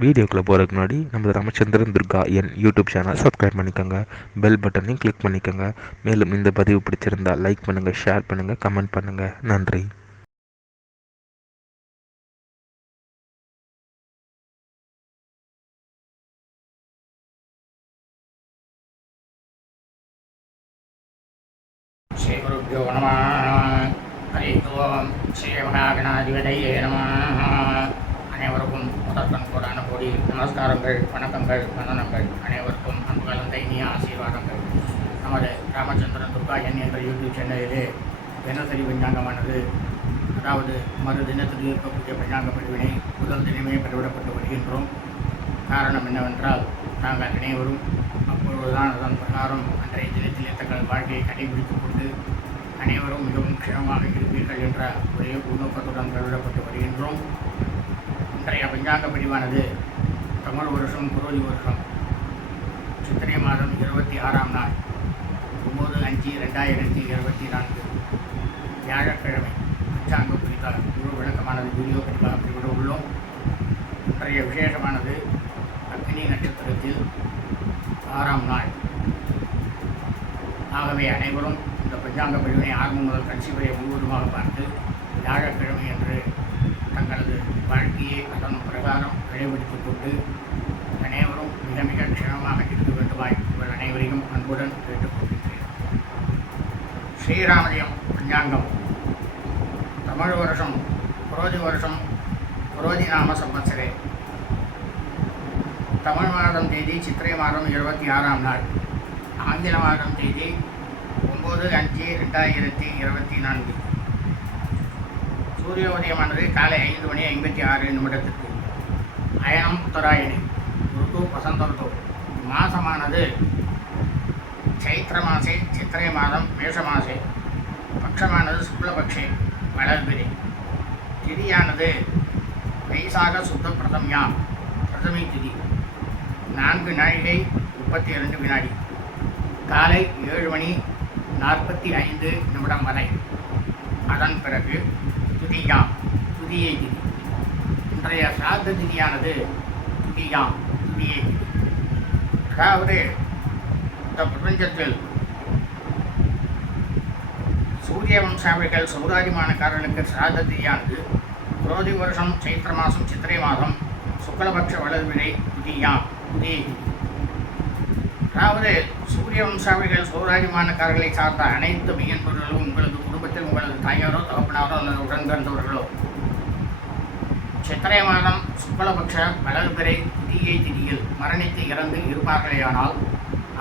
வீடியோக்குள்ளே போகிறதுக்கு முன்னாடி நம்ம ராமச்சந்திரன் துர்கா என் யூடியூப் சேனல் சப்ஸ்கிரைப் பண்ணிக்கோங்க, பெல் பட்டனையும் கிளிக் பண்ணிக்கோங்க. மேலும் இந்த பதிவு பிடிச்சிருந்தால் லைக் பண்ணுங்கள், ஷேர் பண்ணுங்கள், கமெண்ட் பண்ணுங்கள். நன்றி. ஸ்ரீ குருப்யோ நம. ஹரி ஓம். ஸ்ரீ மகாகணாதிபதியே நம. அனைவருக்கும் முதற்கண் கோடான கோடி நமஸ்காரங்கள், வணக்கங்கள், வந்தனங்கள். அனைவருக்கும் அன்பு கலந்த இனிய ஆசீர்வாதங்கள். நமது ராமச்சந்திரன் துர்கா என்ற யூடியூப் சேனலிலே தினசரி பஞ்சாங்கமானது, அதாவது மறு தினத்தில் இருக்கக்கூடிய பஞ்சாங்க பதிவினை முதல் தினமே பதிவிடப்பட்டு வருகின்றோம். காரணம் என்னவென்றால், நாங்கள் அனைவரும் அப்பொழுதுதான் அதன் பிரகாரம் அன்றைய தினத்தில் தங்கள் வாழ்க்கையை கடைபிடித்துக் கொண்டு அனைவரும் மிகவும் க்ஷேமமாக இருப்பீர்கள் என்ற ஒரே உள்நோக்கத்துடன் பதிவிடப்பட்டு வருகின்றோம். இன்றைய பஞ்சாங்க பதிவானது தமிழ் வருஷம் குரோதி வருஷம் சித்திரை மாதம் 26ஆம் நாள் 9/5/2024 வியாழக்கிழமை பஞ்சாங்க குறித்த முழு விளக்கமானது வீடியோ பதிவாக பதிவிட உள்ளோம். இன்றைய விசேஷமானது அக்னி நட்சத்திரத்தில் 6ஆம் நாள். ஆகவே அனைவரும் இந்த பஞ்சாங்க பதிவினை ஆரம்பம் முதல் கட்சி வரை முழுவதுமாக பார்த்து வியாழக்கிழமை என்று தங்களது வாழ்க்கையை அதன் பிரகாரம் கடைபிடித்துக் கொண்டு அனைவரும் மிக மிக க்ஷேமமாக இருக்க வேண்டுமாய் உங்கள் அனைவரையும் அன்புடன் கேட்டுக்கொள்கிறேன். ஸ்ரீராமஜெயம் பஞ்சாங்கம் தமிழ் வருஷம் குரோதி வருஷம் குரோதி நாம சம்பத்சரே தமிழ் மாதம் தேதி சித்திரை மாதம் 26ஆம் நாள். ஆங்கில மாதம் தேதி 9/5/2024. சூரிய உதயமானது காலை 5:56 அயனம் உத்தராயணி. ருத்து வசந்த ருத்து. மாசமானது சைத்திர மாசே சித்திரை மாதம் மேஷ மாசே. பட்சமானது சுக்லபக்ஷே வளர்பிரி. திதியானது வைசாக சுத்த பிரதம்யா பிரதமை திதி. 4 நாழிகை 32 வினாடி. காலை 7:45 வரை. அதன் பிறகு துதியை திதி. இன்றைய சிராத்த திதியானது துதியை திதி. அதாவது இந்த பிரபஞ்சத்தில் சூரிய வம்சாவளிகள் சௌராதிமானக்காரர்களுக்கு சிராத்த திதியானது குரோதி வருஷம் சைத்திர மாதம் சித்திரை மாதம் சுக்லபக்ஷ வளர்விரை துதியை திதி. அதாவது சூரிய வம்சாவளிகள் சௌராதிமானக்காரர்களை சார்ந்த அனைத்து மெய்யன்பர்களும் உங்களது குடும்பத்தில் உங்களது தாயாரோ தகப்பனாரோ அல்லது உடன்பிறந்தவர்களோ சித்திரை மாதம் சுக்லபக்ஷ வளர்பிறை திதியை திதியில் மரணித்து இறந்து இருப்பார்களேயானால்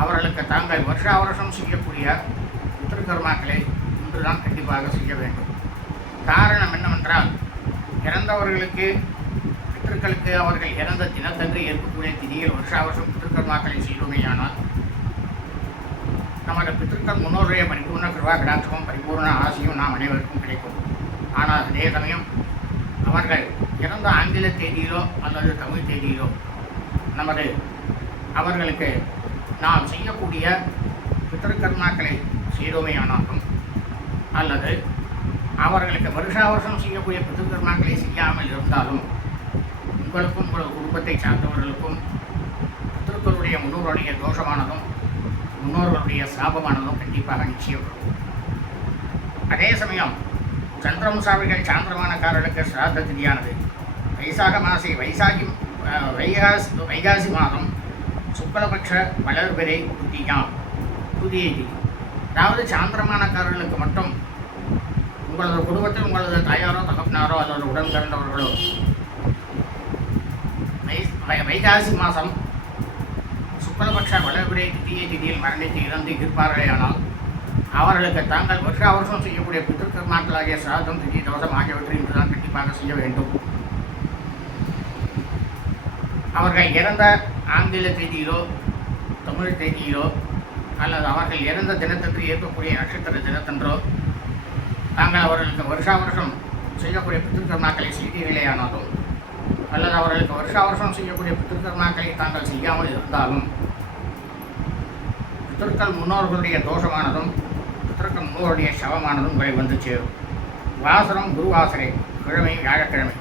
அவர்களுக்கு தாங்கள் வருஷா வருஷம் செய்யக்கூடிய பித்ருகர்மாக்களை இன்றுதான் கண்டிப்பாக செய்ய வேண்டும். காரணம் என்னவென்றால், இறந்தவர்களுக்கு பித்ருக்களுக்கு அவர்கள் இறந்த தினத்தன்று ஏற்கக்கூடிய திதியில் வருஷா வருஷம் பித்ருகர்மாக்களை செய்வோமேயானால் நமது பித்ருக்கள் முன்னோருடைய பரிபூர்ண கிருபா கடாட்சமும் பரிபூர்ண ஆசையும் நாம் அனைவருக்கும் கிடைக்கும். ஆனால் அதே சமயம் அவர்கள் இறந்த ஆங்கில தேதியிலோ அல்லது தமிழ் தேதியிலோ அவர்களுக்கு நாம் செய்யக்கூடிய பித்ருக்கர்மாக்களை செய்தோமேயானாலும் அல்லது அவர்களுக்கு வருஷா வருஷம் செய்யக்கூடிய பித்ருக்கர்மாக்களை செய்யாமல் இருந்தாலும் உங்களுக்கும் உங்களது குடும்பத்தை சார்ந்தவர்களுக்கும் பித்ருக்களுடைய முன்னோருடைய தோஷமானதும் முன்னோர்களுடைய சாபமானதும் கண்டிப்பாக நிச்சயப்படும். அதே சமயம் சந்திரவம்சாவிகள் சாந்திரமானக்காரர்களுக்கு சிராத்த திதியானது வைசாக மாசை வைகாசி மாதம் சுக்லபக்ஷ வளர்பிறை துதியை திதி. அதாவது சாந்திரமானக்காரர்களுக்கு மட்டும் உங்களது குடும்பத்தில் உங்களது தாயாரோ தகப்பனாரோ அல்லது உடன் பிறந்தவர்களோ வைகாசி மாதம் சுக்லபக்ஷ வளர்பிறை திதியை திதியில் மரணித்து இறந்து இருப்பார்களேயானால் அவர்களுக்கு தாங்கள் வருஷா வருஷம் செய்யக்கூடிய பித்ருக்கர்மாக்களாகிய சிராதம் திதி தோஷம் ஆகியவற்றை இன்றுதான் கண்டிப்பாக செய்ய வேண்டும். அவர்கள் இறந்த ஆங்கில தேதியிலோ தமிழ் தேதியிலோ அல்லது அவர்கள் இறந்த தினத்தன்று ஏற்கக்கூடிய நட்சத்திர தினத்தன்றோ தாங்கள் அவர்களுக்கு வருஷா வருஷம் செய்யக்கூடிய பித்ருக்கர்மாக்களை செய்தீர்களேயானாலும் அல்லது அவர்களுக்கு வருஷா வருஷம் செய்யக்கூடிய பித்ருக்கர்மாக்களை தாங்கள் செய்யாமல் இருந்தாலும் பித்ருக்கள் முன்னோர்களுடைய தோஷமானதும் பித்ருக்கள் முன்னோருடைய சவமானதும் உங்களை வந்து சேரும். வாசனம் குருவாசரை, கிழமை வியாழக்கிழமை.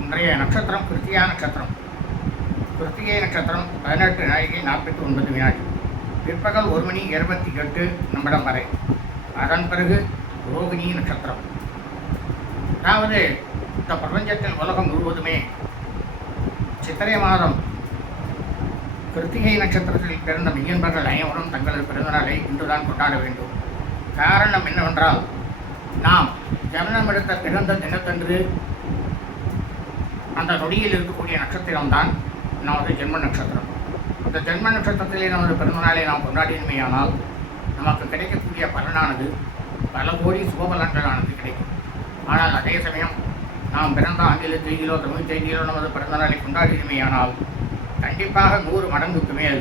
இன்றைய நட்சத்திரம் கிருத்தியா நட்சத்திரம். கிருத்திகை நட்சத்திரம் 18 நாழிகை 49 வினாடி. பிற்பகல் 1 மணி 28 நிமிடம் வரை. அதன் பிறகு ரோகிணி நட்சத்திரம். அதாவது இந்த பிரபஞ்சத்தில் உலகம் முழுவதுமே சித்திரை மாதம் கிருத்திகை நட்சத்திரத்தில் பிறந்த மெய்யன்பர்கள் அனைவரும் தங்களது பிறந்தநாளை இன்றுதான் கொண்டாட வேண்டும். காரணம் என்னவென்றால், நாம் ஜனனம் எடுத்த பிறந்த தினத்தன்று அந்த நொடியில் இருக்கக்கூடிய நட்சத்திரம்தான் நமது ஜென்ம நட்சத்திரம். அந்த ஜென்ம நட்சத்திரத்திலே நமது பிறந்தநாளை நாம் கொண்டாடினமையானால் நமக்கு கிடைக்கக்கூடிய பலனானது பல கோடி சுபபலன்களானது கிடைக்கும். ஆனால் அதே சமயம் நாம் பிறந்த ஆங்கில செய்தியிலோ தமிழ் செய்தியிலோ நமது பிறந்தநாளை கொண்டாடினமையானால் கண்டிப்பாக 100 மடங்குக்கு மேல்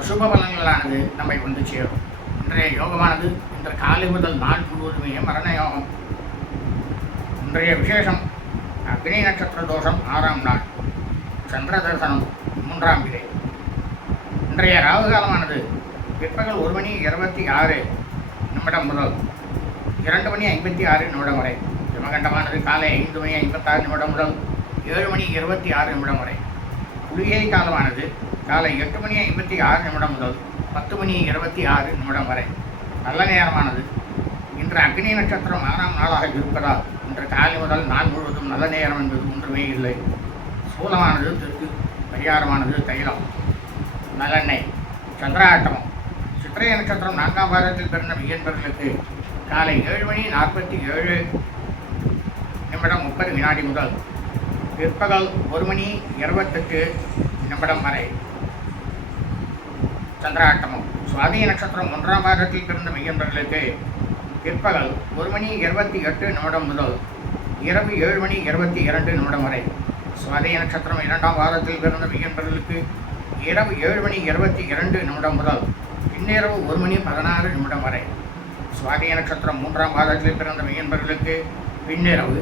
அசுப பலன்களானது நம்மை வந்து சேரும். இன்றைய யோகமானது இன்று காலை முதல் நாள் முழுவதுமே மரண யோகம். இன்றைய விசேஷம் அக்னி நட்சத்திர தோஷம் 6ஆம் நாள், சந்திர தரிசனம் 3ஆம் பிறை. இன்றைய ராகு காலமானது பிற்பகல் 1 மணி 26 நிமிடம் முதல் 2 மணி 56 நிமிடம் வரை. யமகண்டமானது காலை 5 மணி 56 நிமிடம் முதல் 7 மணி 26 நிமிடம் வரை. குளிகை காலமானது காலை 8 மணி 56 நிமிடம் முதல் 10 மணி 26 நிமிடம் வரை. நல்ல நேரமானது இன்று அக்னி நட்சத்திரம் 6ஆம் நாளாக இருப்பதால் இன்று காலை முதல் நாள் முழுவதும் நல்ல நேரம் என்பது ஒன்றுமே இல்லை. சூலமானது தெற்கு, பரிகாரமானது தைலம், நல்லெண்ணெய், சந்திராட்டமம். சித்திரை நட்சத்திரம் 4ஆம் பாதத்தில் பிறந்த மெய்யன்பர்களுக்கு காலை 7 மணி 47 நிமிடம் 30 வினாடி முதல் பிற்பகல் 1 மணி 28 நிமிடம் வரை சந்திராட்டமம். சுவாதி நட்சத்திரம் 1ஆம் பாதத்தில் பிறந்த மெய்யன்பர்களுக்கு பிற்பகல் 1 மணி 28 நிமிடம் முதல் இரவு 7 மணி 22 நிமிடம் வரை. சுவாதி நட்சத்திரம் 2ஆம் பாதத்தில் பிறந்த மெய்யன்பர்களுக்கு இரவு 7 மணி 22 நிமிடம் முதல் பின்னிரவு 1 மணி 16 நிமிடம் வரை. சுவாதி நட்சத்திரம் 3ஆம் பாதத்தில் பிறந்த மெய்யன்பர்களுக்கு பின்னிரவு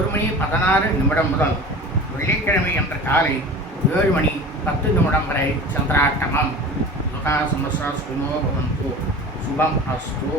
1 மணி 16 நிமிடம் முதல் வெள்ளிக்கிழமை என்ற காலை 7 மணி 10 நிமிடம் வரை சந்திராட்டமம். சுபம் அஸ்து.